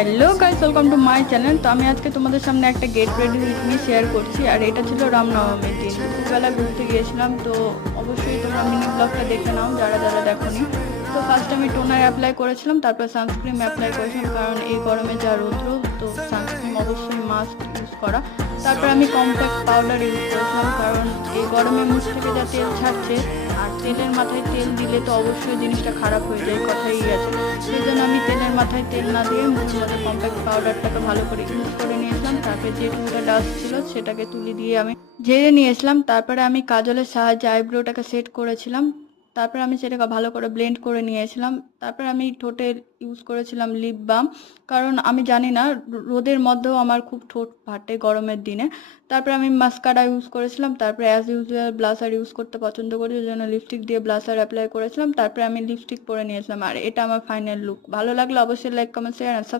Hello guys, welcome to my channel. তো আমি আজকে তোমাদের সামনে একটা গেট রেডি নিয়ে শেয়ার করছি। আর এটা ছিল রামনবমীর দিন, দুপুরবেলা ঘুরতে গিয়েছিলাম। তো অবশ্যই তোমরা মিনি ব্লগটা দেখে নাও যারা যারা দেখোনি। তো ফার্স্ট আমি টোনার অ্যাপ্লাই করেছিলাম, তারপর সানস্ক্রিন অ্যাপ্লাই করেছিলাম, কারণ এই গরমে যা রৌদ্র, তো সানস্ক্রিন অবশ্যই মাস্ট ইউজ করা। তারপর আমি কম্প্যাক্ট পাউডার ইউজ করেছিলাম, কারণ এই গরমে মুখ থেকে যা তেল ছাড়ছে, আর তেলের মাথায় তেল দিলে তো অবশ্যই জিনিসটা খারাপ হয়ে যায়, কথাই আছে। সেই জন্য আমি তেলের মাথায় তেল না দিয়ে মুখের মধ্যে কম্প্যাক্ট পাউডারটাকে ভালো করে ইউজ করে নিয়েছিলাম। তারপরে যেটুকুটা ডাস্ট ছিল সেটাকে তুলে দিয়ে আমি ঝেড়ে নিয়েছিলাম। তারপরে আমি কাজলের সাহায্যে আইব্রোটাকে সেট করেছিলাম। তারপরে আমি সেটাকে ভালো করে ব্লেন্ড করে নিয়েছিলাম। তারপরে আমি ঠোঁটে ইউজ করেছিলাম লিপ বাম, কারণ আমি জানি না, রোদের মধ্যেও আমার খুব ঠোঁট ফাটে গরমের দিনে। তারপরে আমি মাস্কারা ইউজ করেছিলাম। তারপরে অ্যাজ ইউজুয়াল ব্লাশার ইউজ করতে পছন্দ করি, ওই জন্য লিপস্টিক দিয়ে ব্লাশার অ্যাপ্লাই করেছিলাম। তারপরে আমি লিপস্টিক পরে নিয়েছিলাম। আর এটা আমার ফাইনাল লুক। ভালো লাগলে অবশ্যই লাইক, কমেন্ট, শেয়ার আর